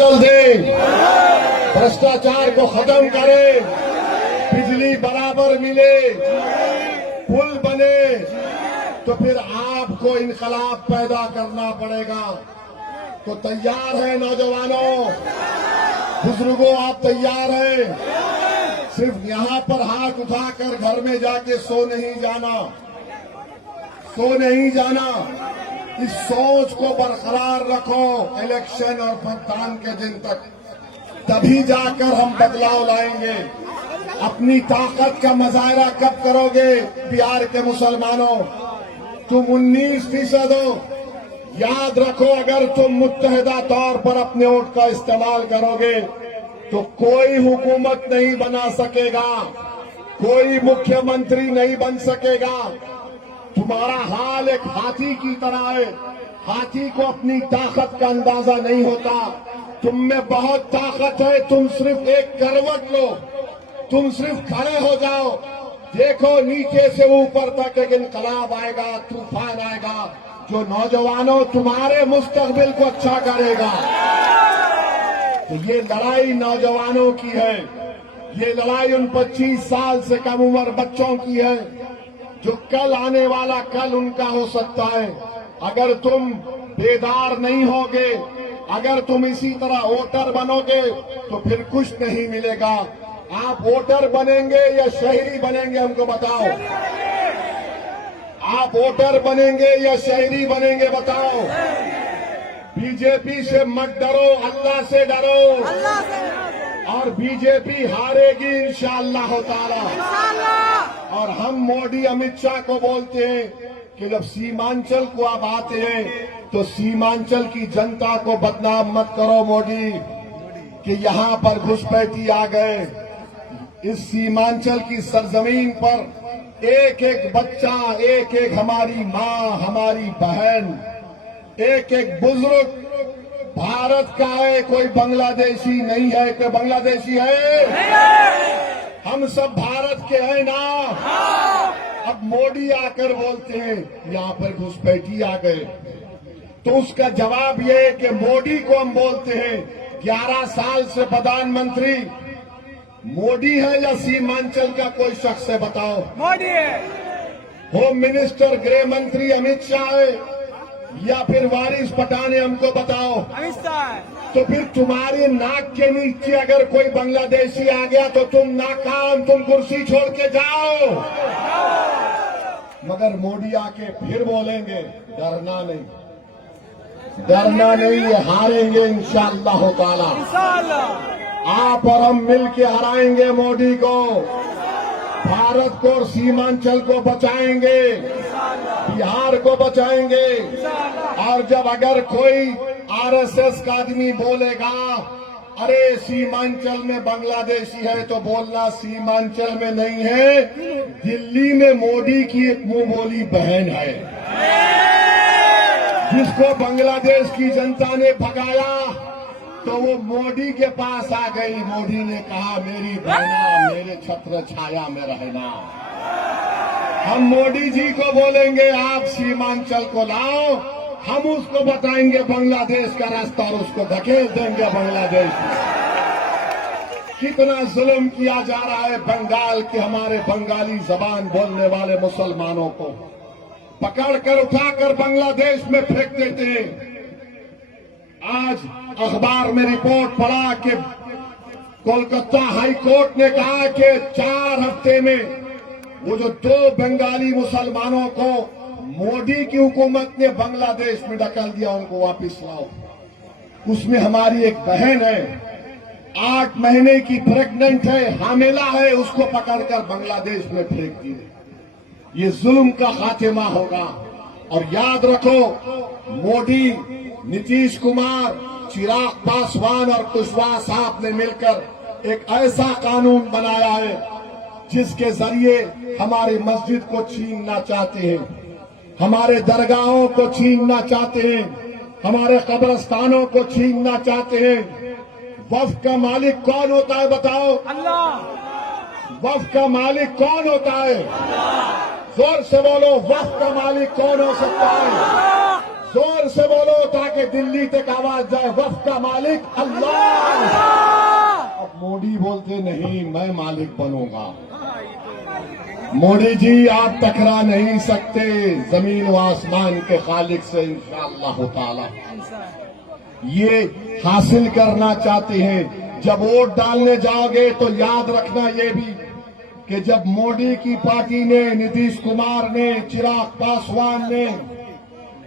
बदल दें, भ्रष्टाचार को खत्म करें, बिजली बराबर मिले, पुल बने, तो फिर आपको इनकलाब पैदा करना पड़ेगा। तो तैयार है नौजवानों, बुजुर्गों, आप तैयार हैं? सिर्फ यहां पर हाथ उठाकर घर में जाके सो नहीं जाना, सो नहीं जाना। इस सोच को बरकरार रखो इलेक्शन और मतदान के दिन तक, तभी जाकर हम बदलाव लाएंगे। अपनी ताकत का मुजाहरा कब करोगे बिहार के मुसलमानों? तुम 19% हो। याद रखो, अगर तुम मुत्तहिदा तौर पर अपने वोट का इस्तेमाल करोगे तो कोई हुकूमत नहीं बना सकेगा, कोई मुख्यमंत्री नहीं बन सकेगा। तुम्हारा हाल एक हाथी की तरह है। हाथी को अपनी ताकत का अंदाजा नहीं होता। तुम में बहुत ताकत है, तुम सिर्फ एक करवट लो, तुम सिर्फ खड़े हो जाओ। देखो, नीचे से ऊपर तक एक इनकलाब आएगा, तूफान आएगा जो नौजवानों तुम्हारे मुस्तकबिल को अच्छा करेगा। तो ये लड़ाई नौजवानों की है, ये लड़ाई उन 25 साल से कम उम्र बच्चों की है जो कल आने वाला कल उनका हो सकता है। अगर तुम बेदार नहीं होगे, अगर तुम इसी तरह वोटर बनोगे तो फिर कुछ नहीं मिलेगा। आप वोटर बनेंगे या शहरी बनेंगे, हमको बताओ। आप वोटर बनेंगे या शहरी बनेंगे, बताओ। बीजेपी से मत डरो, अल्लाह से डरो। और बीजेपी हारेगी इंशाअल्लाह ताला। और हम मोदी अमित शाह को बोलते हैं कि जब सीमांचल को आप आते हैं तो सीमांचल की जनता को बदनाम मत करो मोदी कि यहां पर घुसपैठी आ गए। इस सीमांचल की सरजमीन पर एक एक बच्चा, एक एक हमारी माँ, हमारी बहन, एक एक बुजुर्ग भारत का है, कोई बांग्लादेशी नहीं है। कोई बांग्लादेशी है? हम सब भारत के हैं ना। अब मोदी आकर बोलते हैं यहां पर घुसपैठी आ गए, तो उसका जवाब यह है कि मोदी को हम बोलते हैं 11 साल से प्रधानमंत्री मोदी है या सीमांचल का कोई शख्स है, बताओ। मोदी है। होम मिनिस्टर, गृह मंत्री अमित शाह है या फिर वारिस पठान है, हमको बताओ। अमित शाह। तो फिर तुम्हारे नाक के नीचे अगर कोई बांग्लादेशी आ गया तो तुम नाकाम, तुम कुर्सी छोड़ के जाओ। मगर मोदी आके फिर बोलेंगे डरना नहीं, डरना नहीं, ये हारेंगे इंशाअल्लाह ताला। आप और हम मिल के हराएंगे मोदी को, भारत को और सीमांचल को बचाएंगे, बिहार को बचाएंगे। और जब अगर कोई आरएसएस का आदमी बोलेगा अरे सीमांचल में बांग्लादेशी है, तो बोलना सीमांचल में नहीं है, दिल्ली में मोदी की एक मुंह बोली बहन है जिसको बांग्लादेश की जनता ने भगाया, तो वो मोदी के पास आ गई। मोदी ने कहा मेरी बहना मेरे छत्र छाया में रहना। हम मोदी जी को बोलेंगे आप सीमांचल को लाओ, हम उसको बताएंगे बांग्लादेश का रास्ता और उसको धकेल देंगे बांग्लादेश। कितना जुल्म किया जा रहा है बंगाल के हमारे बंगाली जबान बोलने वाले मुसलमानों को पकड़कर उठाकर बांग्लादेश में फेंक देते हैं। आज अखबार में रिपोर्ट पढ़ा कि कोलकाता हाई कोर्ट ने कहा कि 4 हफ्ते में वो जो 2 बंगाली मुसलमानों को मोदी की हुकूमत ने बांग्लादेश में ढकल दिया, उनको वापस लाओ। उसमें हमारी एक बहन है, 8 महीने की प्रेग्नेंट है, हामिला है, उसको पकड़कर बांग्लादेश में फेंक दिए। ये जुल्म का खात्मा होगा। और याद रखो, मोदी, नीतीश कुमार, चिराग पासवान और कुशवाहा साहब ने मिलकर एक ऐसा कानून बनाया है जिसके जरिए हमारी मस्जिद को छीनना चाहते हैं, हमारे दरगाहों को छीनना चाहते हैं, हमारे कब्रस्तानों को छीनना चाहते हैं। वक्फ का मालिक कौन होता है, बताओ? अल्लाह। वक्फ का मालिक कौन होता है? जोर से बोलो, वक्फ का मालिक कौन हो सकता है? जोर से बोलो ताकि दिल्ली तक आवाज जाए, वफ्द का मालिक अल्लाह। अब मोदी बोलते नहीं मैं मालिक बनूंगा। मोदी जी आप टकरा नहीं सकते जमीन व आसमान के खालिक से इंशाअल्लाह ताला। ये हासिल करना चाहते हैं। जब वोट डालने जाओगे तो याद रखना ये भी कि जब मोदी की पार्टी ने, नीतीश कुमार ने, चिराग पासवान ने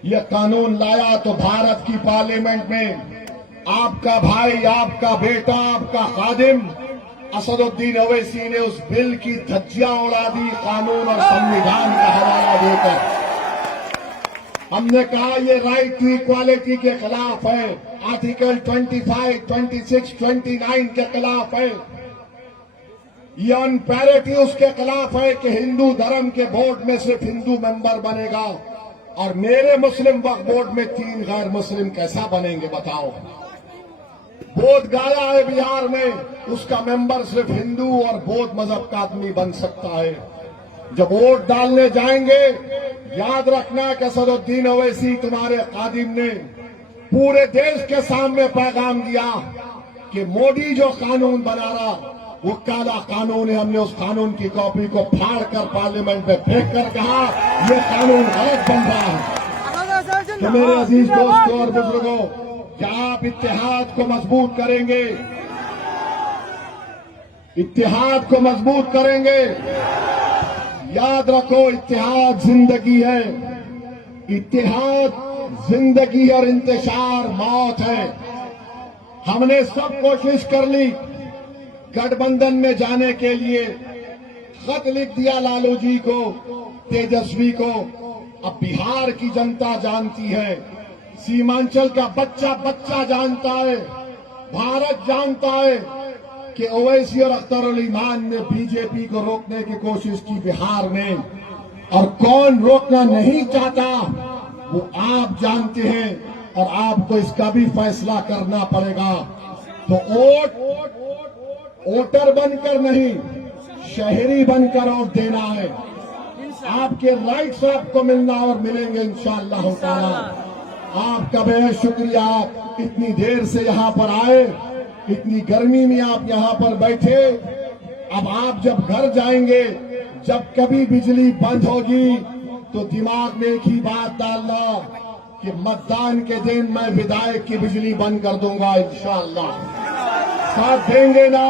यह कानून लाया तो भारत की पार्लियामेंट में आपका भाई, आपका बेटा, आपका खादिम असदुद्दीन ओवैसी ने उस बिल की धज्जियां उड़ा दी, कानून और संविधान का हवाला देकर। हमने कहा ये राइट टू इक्वालिटी के खिलाफ है, आर्टिकल 25, 26, 29 के खिलाफ है, ये अनपैरिटी के खिलाफ है कि हिंदू धर्म के बोर्ड में सिर्फ हिंदू मेंबर बनेगा और मेरे मुस्लिम वक्फ बोर्ड में 3 गैर मुस्लिम कैसा बनेंगे बताओ। बोध गाया है बिहार में, उसका मेंबर सिर्फ हिंदू और बौद्ध मजहब का आदमी बन सकता है। जब वोट डालने जाएंगे याद रखना कि असदुद्दीन ओवैसी तुम्हारे खादिम ने पूरे देश के सामने पैगाम दिया कि मोदी जो कानून बना रहा वो काला कानून है। हमने उस कानून की कॉपी को फाड़ कर पार्लियामेंट में फेंक कर कहा ये कानून गलत बन रहा है। तो मेरे अजीज दोस्तों और बुजुर्गों, क्या आप इत्तेहाद को मजबूत करेंगे? इत्तेहाद को मजबूत करेंगे। याद रखो इत्तेहाद जिंदगी है, इत्तेहाद जिंदगी और इंतशार मौत है। हमने सब कोशिश कर ली गठबंधन में जाने के लिए, खत लिख दिया लालू जी को, तेजस्वी को। अब बिहार की जनता जानती है, सीमांचल का बच्चा बच्चा जानता है, भारत जानता है कि ओवैसी और अख्तर उल ईमान ने बीजेपी को रोकने की कोशिश की बिहार में, और कौन रोकना नहीं चाहता वो आप जानते हैं और आपको इसका भी फैसला करना पड़ेगा। तो वोटर बनकर नहीं, शहरी बनकर वोट देना है। आपके राइट्स आपको मिलना और मिलेंगे इंशाअल्लाह ताला। आपका बेहद शुक्रिया, आप इतनी देर से यहाँ पर आए, इतनी गर्मी में आप यहाँ पर बैठे। अब आप जब घर जाएंगे, जब कभी बिजली बंद होगी तो दिमाग में एक ही बात डालना कि मतदान के दिन मैं विधायक की बिजली बंद कर दूंगा इंशाअल्लाह। साथ देंगे ना?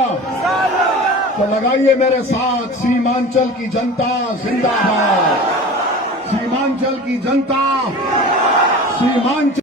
तो लगाइए मेरे साथ, सीमांचल की जनता जिंदाबाद, सीमांचल की जनता, सीमांचल